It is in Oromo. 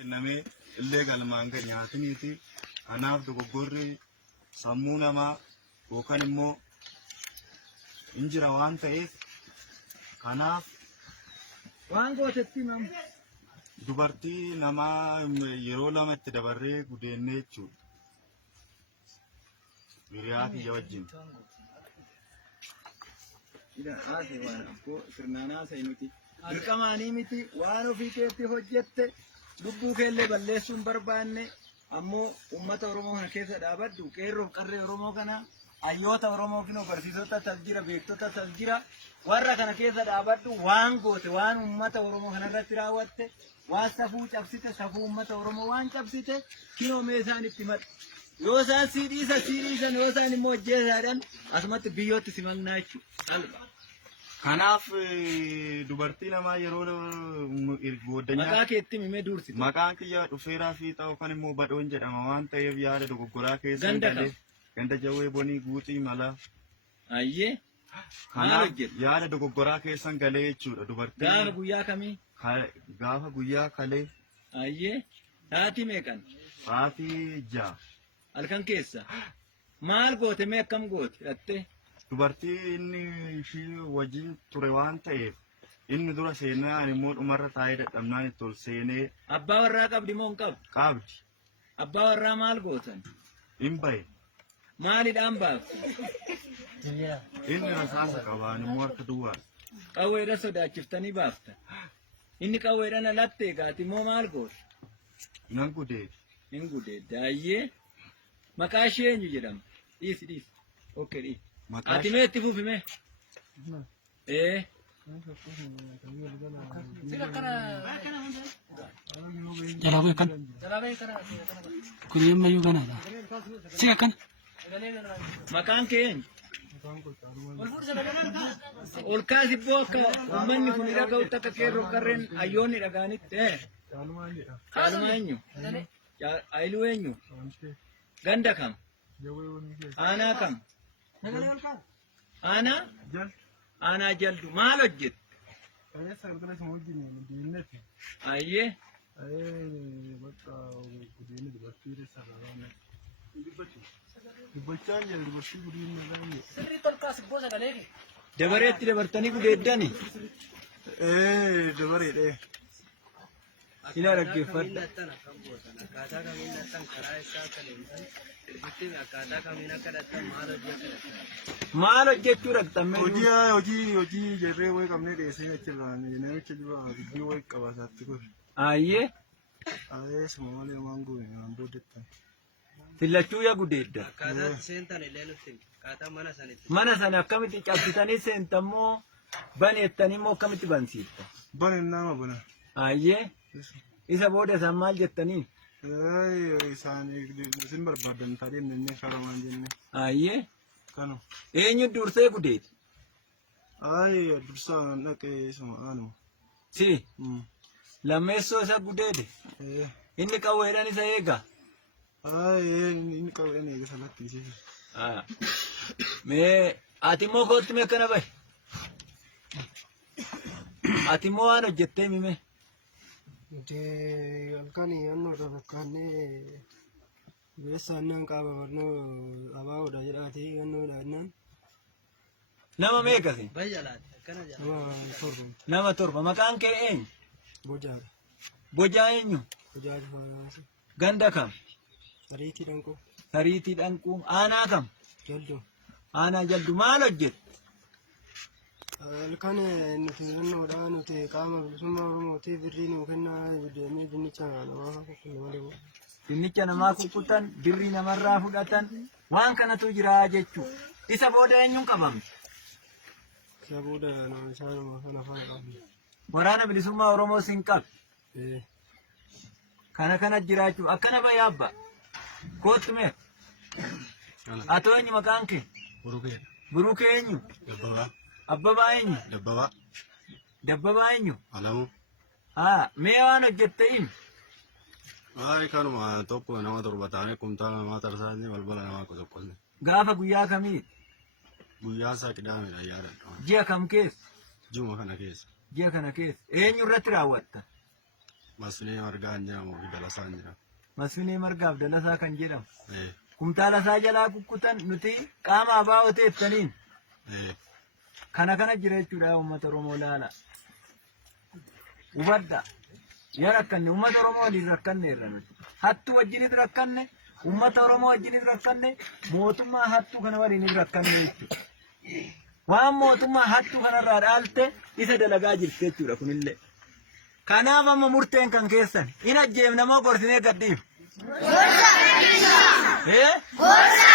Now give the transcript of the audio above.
Kenname illee galmaan gad nyaataniiti. Kanaaf dogoggorri sammuu namaa yookaan immoo injira waan ta'eef kanaaf waan gootetti nam dubartii namaa yeroo lama itti dabarree gudeennee jechuudha. Hiriyaa kiyya wajjin. Ida haase waan abbo sirnaanaa seenuti. Dirqamaanii miti waan ofii keetti hojjette lubbuu keellee balleessuun barbaanne ammoo uummata Oromoo kana keessa dhaabaddu qeerroof qarree Oromoo kana hayyoota Oromoo kinoo barsiisota tas jira beektota tas jira warra kana keessa dhaabaddu waan goote waan uummata Oromoo kana irratti raawwatte waan safuu cabsite safuu uummata Oromoo waan cabsite kinoo meeshaan itti madhu yoo isaan siidhiisan yoo isaan immoo hojjeesaadhaan asumatti biyyootti simannaa jechuudha. Kanaaf dubartii namaa yeroo goddanyaa maqaa keetti mimee duursite maqaan kiyya dhufeeraa fi ta'u kan immoo badhoon jedhama waan ta'eef yaada dogoggoraa keessa galee ganda jawwee bonii guutii mala ayyee kanaaf yaada dogoggoraa keessa galee jechuudha dubartii gaafa guyyaa kamii gaafa guyyaa kalee ayyee sa'aatii meeqan sa'aatii 6 halkan keessa maal goote mee akkam goote dhattee dubartii inni ishii wajjin ture waan ta'eef inni dura seenaa immoo dhumarra taa'ee dadhabnaan itti ol seenee abbaa warraa qabdi moo hin qabdu? Qabdi. Abbaa warraa maal gootan? Hin bahe. Maalidhaan baafte? Inni rasaasa qabaan immoo harka duwwaa. Qawweedha sodaachiftanii baaftan. Inni qawweedhaan alatte egaati immoo maal goote? Nan gudeeti. Hin gudeedde ayyee maqaa ishee eenyu jedhama? Dhiisi. Okkee dhiisi. Ati mee itti fufi mee? Jalabe kan. Kunyeen mayyuu ganaadha. Siya kan. Maqaan kee eenyu? Ol kaasi ibboo akka uummanni kun dhaga'utti akka qeerroo qarreen hayyoonni dhaga'anitti. Caalmaa eenyu? Ayiluu eenyu? Ganda kam? Aanaa kam? Ana jaldu maal hojjette? Ayyee. Dabareetti dabartanii gudeeddani? Dabareedhe. Ila dhaggeeffadhu. Maal hojjechuu dhaqxamme? Hojii jarree wayii qabnee dheessee achirraan namicha dura dubbii wayii qabasaatti kun. Ayyee. Ayyee sama malee waan goone waan boodettan. Fillachuu yaa gudeedda. Mana sana akkamitti cabsitanii seentammoo baneettanii immoo akkamitti bansiifta? Baneen nama bana. Ayyee. Isa booda isaan maal jettanii? Isaan isin barbaadan taatee inni karamaan jenne. Ayyee. Kano. Eenyu dursee gudeeti? Dursaa dhaqee sama aanuma. Si. Lammeessoo isa gudeede? Inni qawweedhaan isa eega? Inni qawweedhaan eega salatti ishee. Mee ati immoo kootti mee akkana bahe? Ati immoo waan hojjettee mime? Halkan annoo fakkaannee beessannaan qaama barnoo abaawoodha jedhaatee annoo dhaannaan. Nama meeqasi? Nama torba. Maqaan kee eenyu? Bojaadha. Bojaa eenyu? Bojaa Faaraasi. Ganda kam? Sariitii Dhanqoo. Sariitii Dhanquu. Aanaa kam? Jaldo. Aanaa Jaldu. Maal hojjette? Halkan nuti naannoodhaa nuti qaama bilisummaa Oromootii birrii nuu kennaa deemee dinnicha namaa kukkutan. Dinnicha namaa kukkutan, birrii namarraa fudhatan waan kanatu jira jechuu. Isa booda eenyuun qabamte? Isa booda isaanuma kana faana qabne. Waraana bilisummaa Oromoo siin qabe. Kana jiraachuuf akkana bayyaa abbaa. Kootu mee? Atoo eenyu maqaan kee? Burukee. Burukee eenyu? Dabbabaa. Abbabaa eenyu? Dabbabaa. Dabbabaa eenyu? Alamuu. Mee waan hojjette himi? Kanuma tokko nama torba taanee kumtaala namaa tarsaanii balbala namaa qosoqqolle. Gaafa guyyaa kamii? Guyyaa isaa qidaameedha yaadadha. Ji'a kam keessa? Juma kana keessa. Ji'a kana keessa. Eenyu irratti raawwatta? Masnii margaan jedhamu fi dalasaan jira. Masfinii margaaf dalasaa kan jedhamu. Eh, Kumtaala isaa jalaa kukkutan nuti qaama abaa teeftaniin eh, kana jira jechuudha uummata Oromoo laala. Hubadda. Yaa rakkanne uummata Oromoo waliin rakkanne irra nuti. Hattuu wajjinis rakkanne, uummata Oromoo wajjinis rakkanne, mootummaa hattuu kana waliinis rakkanne jechuudha. Waan mootummaa hattuu kanarraa dhaalte isa dalagaa jirti jechuudha kunillee. Kanaaf amma murteen kan keessan in ajjeefna moo gorsinee gadhiif? Gorsa!